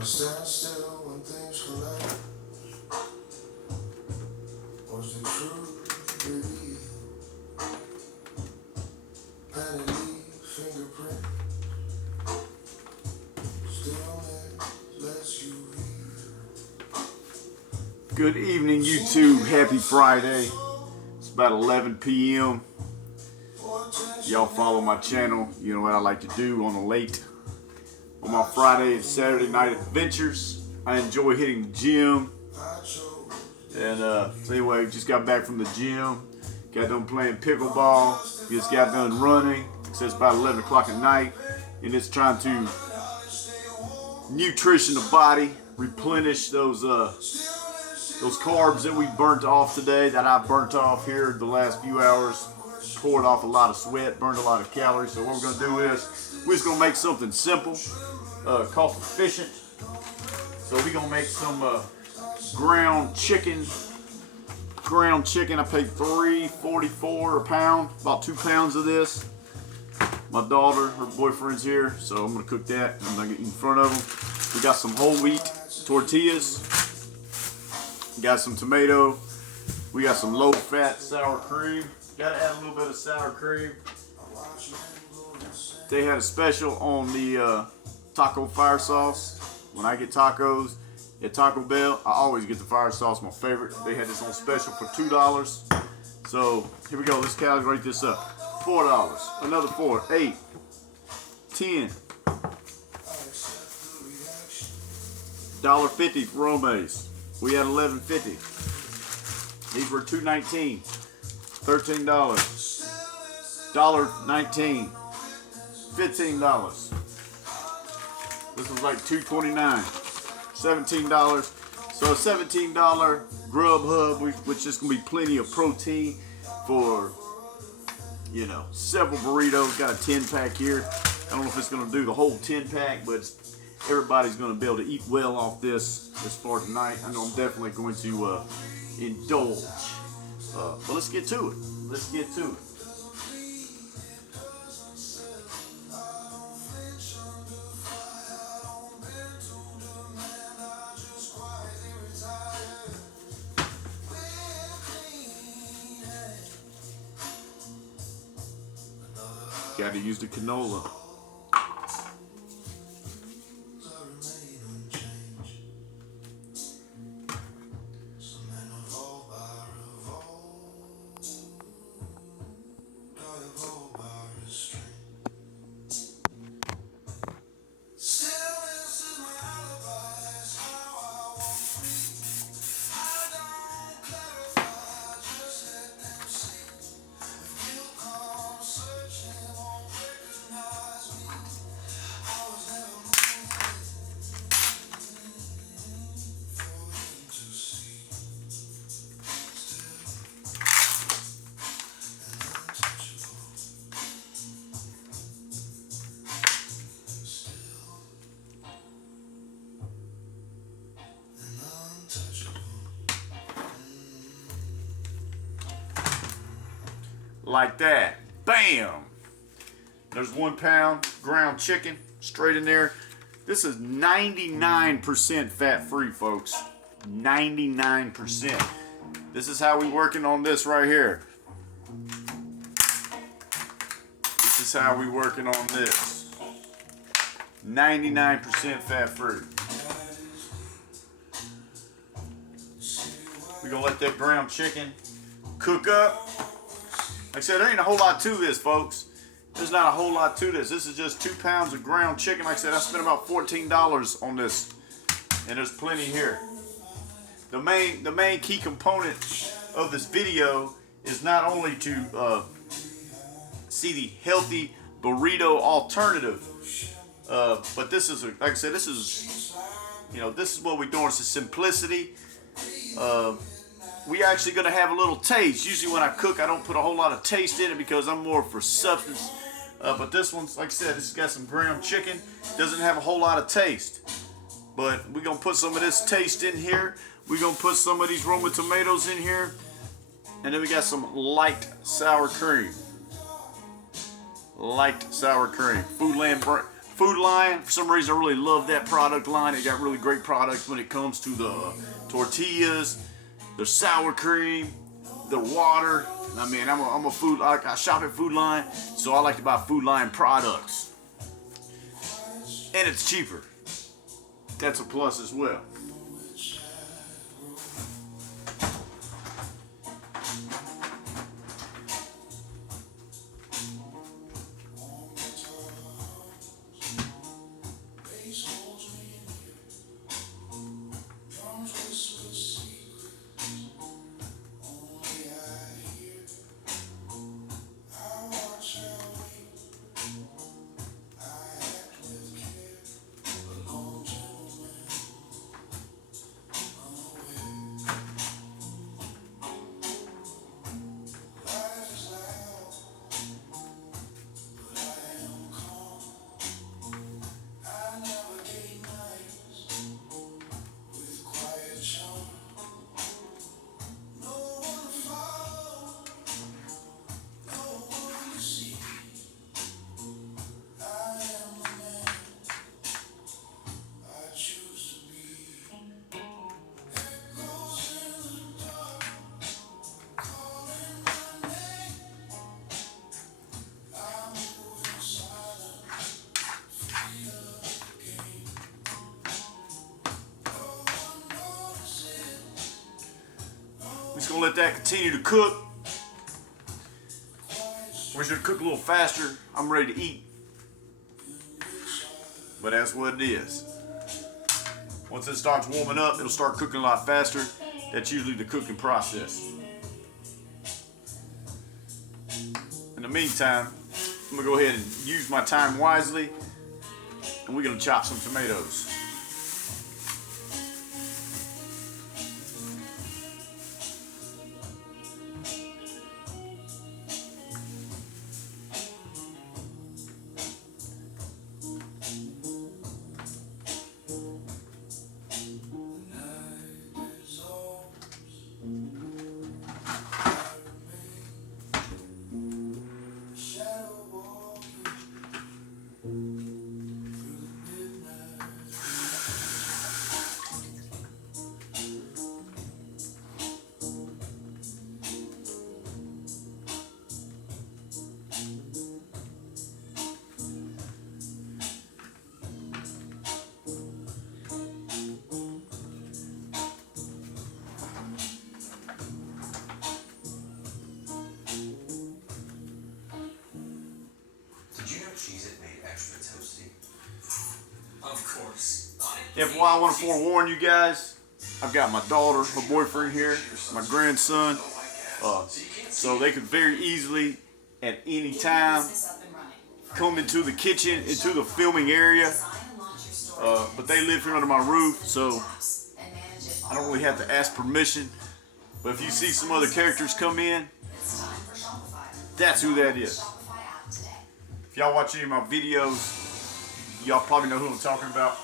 I stand still when things collide. Was the truth revealed? Vanity, fingerprint. Stillness lets you hear. Good evening, YouTube. Happy Friday. It's about 11 p.m. Y'all follow my channel. You know what I like to do on my Friday and Saturday night adventures. I enjoy hitting the gym. And so anyway, just got back from the gym. Got done playing pickleball. Just got done running. So it's about 11 o'clock at night. And it's trying to nutrition the body, replenish those carbs that we burnt off today, that I burnt off here the last few hours. Poured off a lot of sweat, burned a lot of calories. So what we're going to do is we're just going to make something simple, cost efficient. So we're going to make some ground chicken. I paid $3.44 a pound, about 2 pounds of this. My daughter, her boyfriend's here, so I'm going to cook that. I'm going to get in front of them. We got some whole wheat tortillas. We got some tomato. We got some low-fat sour cream. Got to add a little bit of sour cream. They had a special on the taco fire sauce. When I get tacos at Taco Bell, I always get the fire sauce, my favorite. They had this on special for $2. So here we go. Let's calculate this up. $4. Another 4. 8. 10. $1.50 for Rome's. We had $11.50. These were $2.19. $13. $1.19. $15. This was like $2.29. $17. So a $17 Grub Hub, which is gonna be plenty of protein for, you know, several burritos. Got a 10-pack here. I don't know if it's gonna do the whole 10-pack, but everybody's gonna be able to eat well off this far tonight. I know I'm definitely going to indulge. But let's get to it. Got to use the canola. Like that. Bam! There's 1 pound ground chicken straight in there. This is 99% fat-free, folks. 99%. This is how we working on this right here. This is how we working on this. 99% fat-free. We're gonna let that ground chicken cook up. Like I said, there ain't a whole lot to this, folks. There's not a whole lot to this. This is just 2 pounds of ground chicken. Like I said, I spent about $14 on this, and there's plenty here. The main key component of this video is not only to see the healthy burrito alternative, but this is, like I said, this is, you know, this is what we're doing. It's a simplicity. We actually gonna have a little taste. Usually when I cook, I don't put a whole lot of taste in it because I'm more for substance. But this one's, like I said, this has got some ground chicken. Doesn't have a whole lot of taste. But we're gonna put some of this taste in here. We're gonna put some of these Roma tomatoes in here. And then we got some light sour cream. Light sour cream. Food Line. For some reason, I really love that product line. They got really great products when it comes to the tortillas, their sour cream, their water. I mean, I'm a food. I shop at Food Line, so I like to buy Food Line products, and it's cheaper. That's a plus as well. We're just gonna let that continue to cook. We're just gonna cook a little faster. I'm ready to eat. But that's what it is. Once it starts warming up, it'll start cooking a lot faster. That's usually the cooking process. In the meantime, I'm gonna go ahead and use my time wisely, and we're gonna chop some tomatoes. If I want to forewarn you guys, I've got my daughter, her boyfriend here, my grandson, so they could very easily, at any time, come into the kitchen, into the filming area, but they live here under my roof, so I don't really have to ask permission. But if you see some other characters come in, that's who that is. If y'all watch any of my videos, y'all probably know who I'm talking about.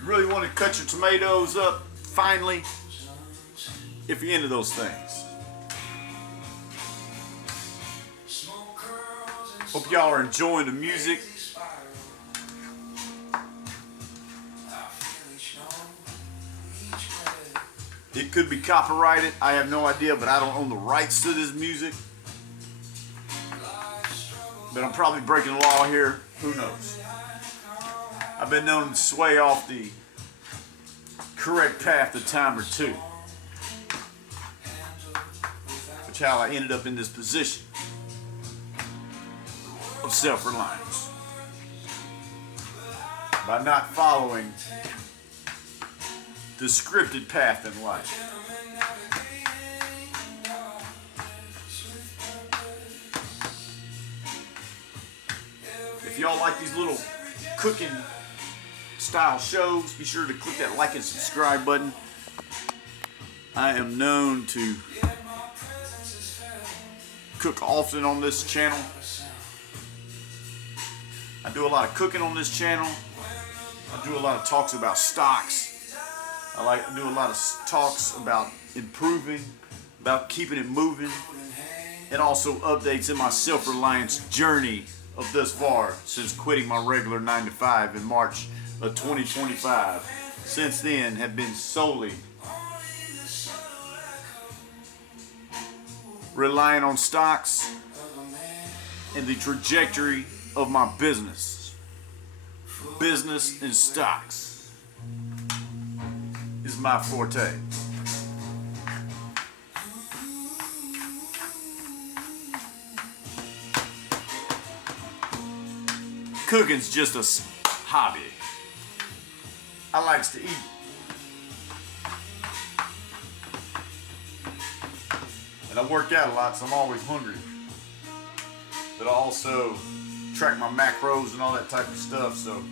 You really want to cut your tomatoes up finely if you're into those things. Hope y'all are enjoying the music. It could be copyrighted, I have no idea, but I don't own the rights to this music. But I'm probably breaking the law here, who knows. I've been known to sway off the correct path a time or two. Which is how I ended up in this position of self-reliance. By not following the scripted path in life. If y'all like these little cooking style shows, be sure to click that like and subscribe button. I am known to cook often on this channel. I do a lot of cooking on this channel. I do a lot of talks about stocks. I do a lot of talks about improving, about keeping it moving, and also updates in my self-reliance journey of thus far since quitting my regular 9-to-5 in March of 2025. Since then have been solely relying on stocks and the trajectory of my business. Business and stocks is my forte. Cooking's just a hobby. I likes to eat. And I work out a lot, so I'm always hungry. But I also track my macros and all that type of stuff, so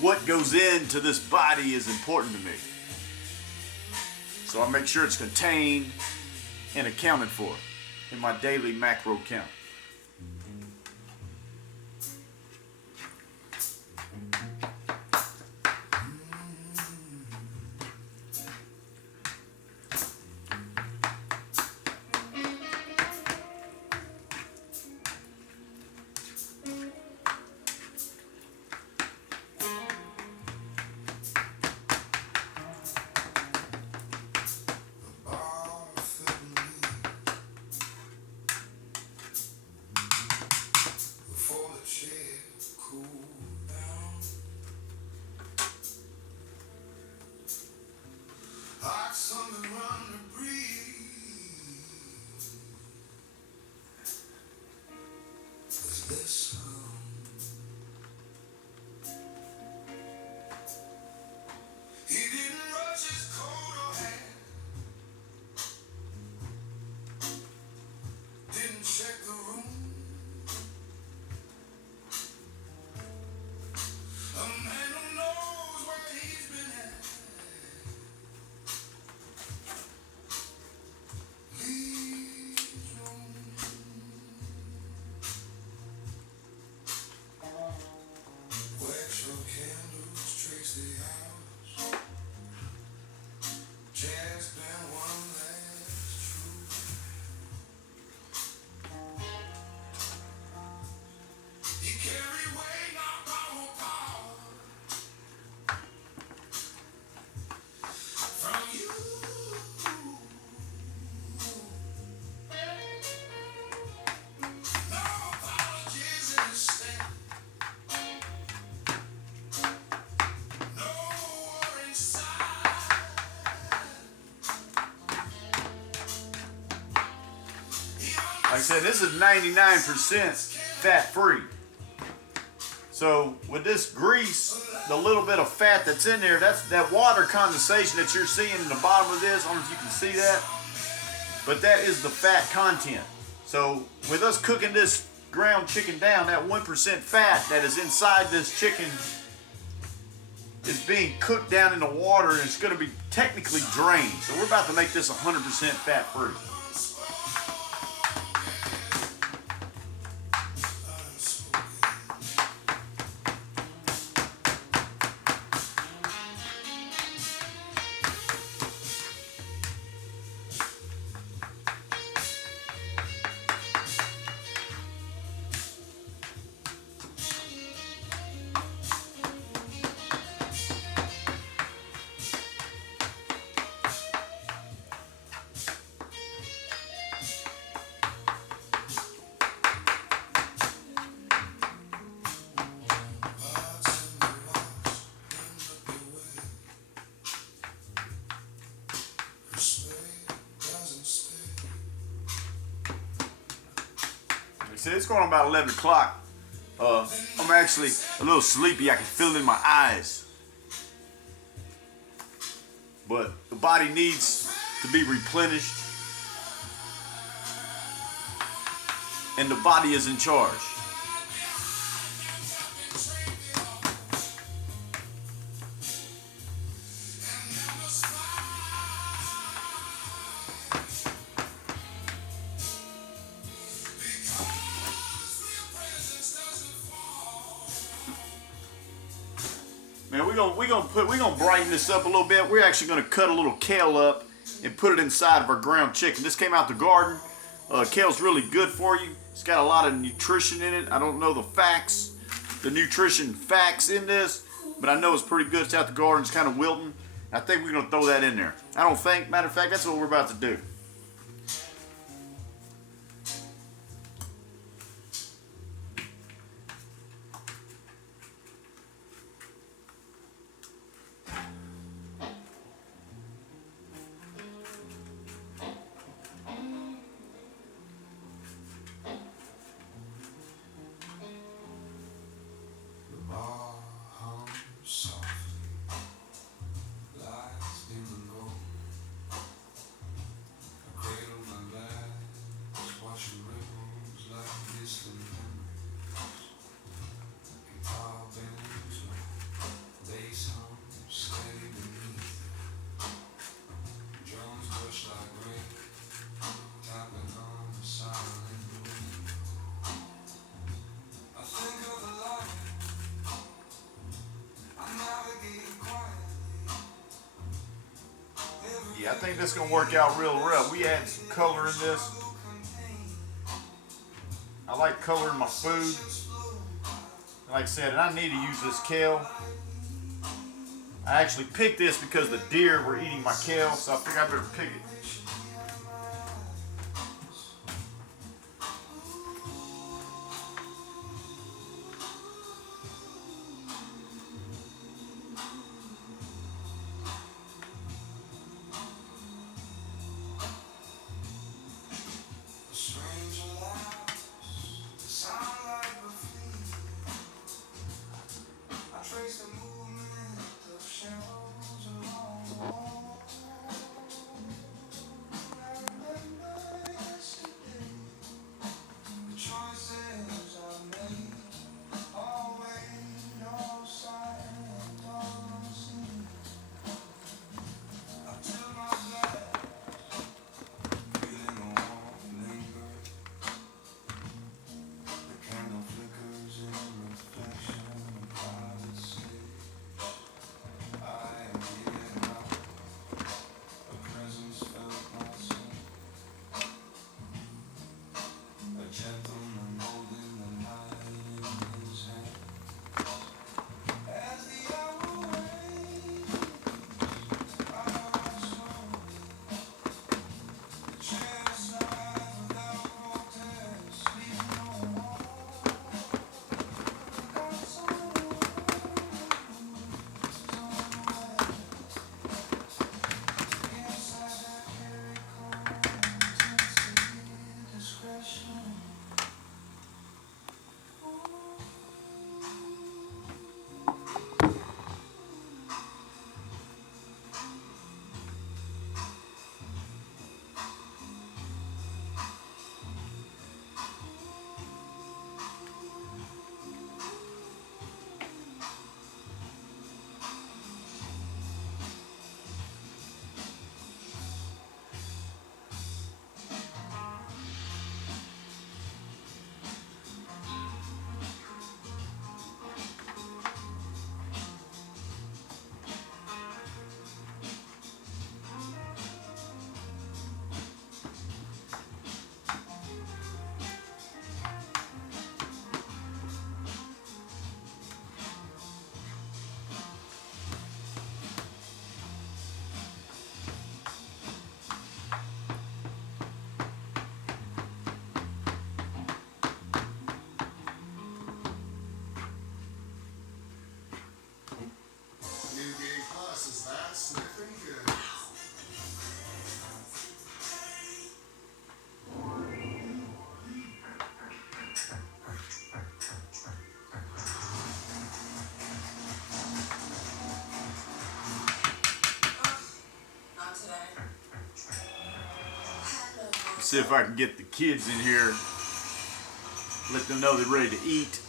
what goes into this body is important to me. So I make sure it's contained and accounted for in my daily macro count. Like I said, this is 99% fat-free. So with this grease, the little bit of fat that's in there, that's that water condensation that you're seeing in the bottom of this. I don't know if you can see that, but that is the fat content. So with us cooking this ground chicken down, that 1% fat that is inside this chicken is being cooked down in the water, and it's going to be technically drained. So we're about to make this 100% fat-free. said, it's going on about 11 o'clock. I'm actually a little sleepy. I can feel it in my eyes. But the body needs to be replenished. And the body is in charge. Man, we're gonna brighten this up a little bit. We're actually gonna cut a little kale up and put it inside of our ground chicken. This came out the garden. Kale's really good for you. It's got a lot of nutrition in it. I don't know the nutrition facts in this, but I know it's pretty good. It's out the garden. It's kind of wilting. I think we're gonna throw that in there. Matter of fact, that's what we're about to do. The bar hums softly, lights dim and gold. I cradle my glass, watching ripples like distant memories. Guitar bends low, bass hums steady beneath. Drums push like rain, tapping on the silent wind. I think of the light I navigate quietly. Yeah, I think this is gonna work out real well. We add some color in this. I like color in my food. Like I said, and I need to use this kale. I actually picked this because the deer were eating my kale, so I figured I better pick it. A stranger laughs, the sound like a flea. I trace the movement of shadows along the wall. I remember yesterday, the choices I made, all weight, all silent, all unseen. I fill my glass, feeling a warm linger. The candle flickers in reflection of privacy. I am getting out, a presence felt my soul. A gentleman holding the night in his hand. As the hour waits, I rise slowly. The chair slides without protest, leaving no wall. see if I can get the kids in here, let them know they're ready to eat.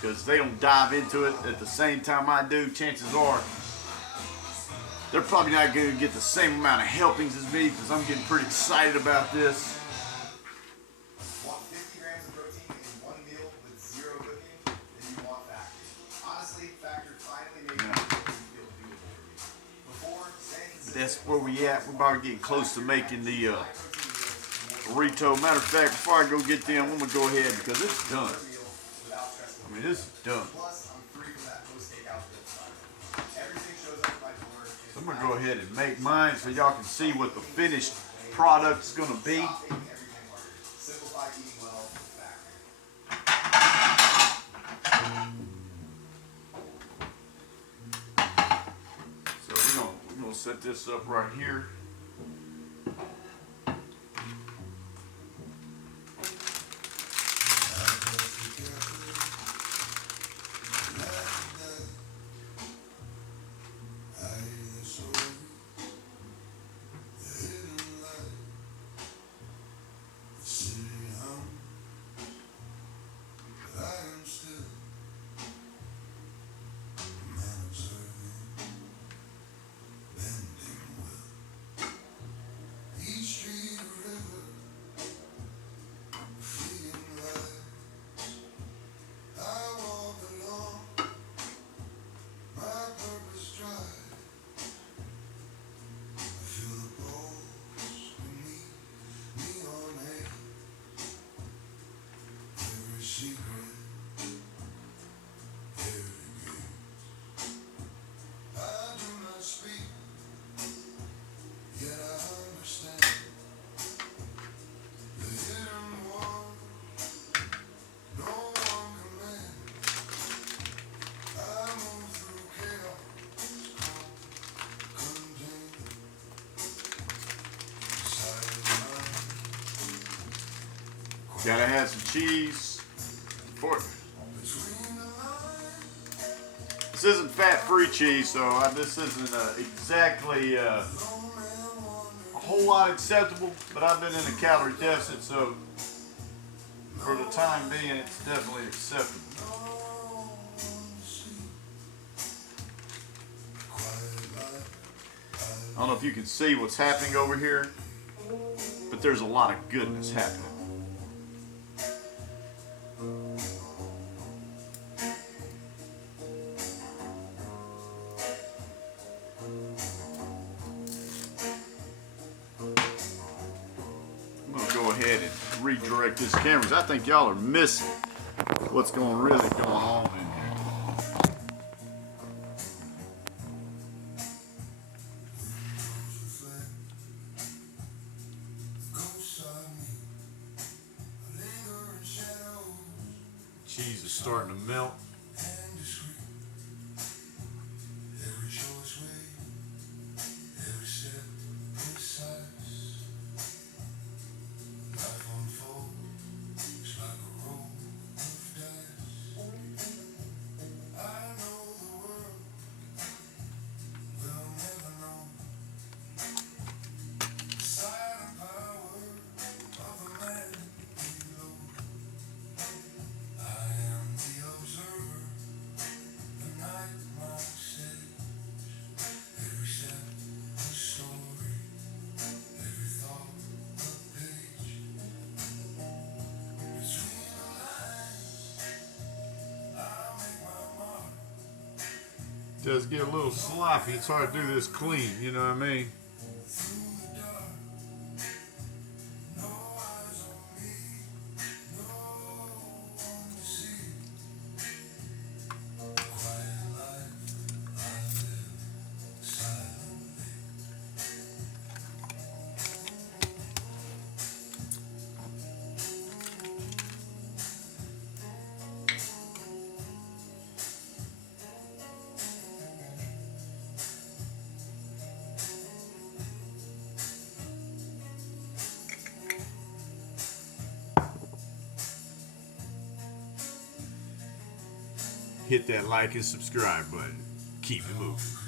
Because they don't dive into it at the same time I do, chances are they're probably not going to get the same amount of helpings as me, because I'm getting pretty excited about this. Want 50 grams of protein in one meal with zero cooking? Then you want Factor. Honestly, Factor finally made protein feel doable for me. Before, saying That's where we at. We're about getting close to making the burrito. Matter of fact, before I go get them, I'm going to go ahead because it's done. I mean, this is done. Plus, I'm free from that post-takeout guilt cycle. Everything shows up at my door. So I'm going to go ahead and make mine so y'all can see what the finished product is going to be. Simplify eating well with Factor. So we're gonna set this up right here. Gotta have some cheese. This isn't fat-free cheese, so this isn't exactly a whole lot acceptable, but I've been in a calorie deficit, so for the time being, it's definitely acceptable. I don't know if you can see what's happening over here, but there's a lot of goodness happening. Ahead and redirect this camera, because I think y'all are missing what's really going on in here. Cheese is starting to melt. Does get a little sloppy. It's hard to do this clean, you know what I mean? Hit that like and subscribe button. Keep it moving.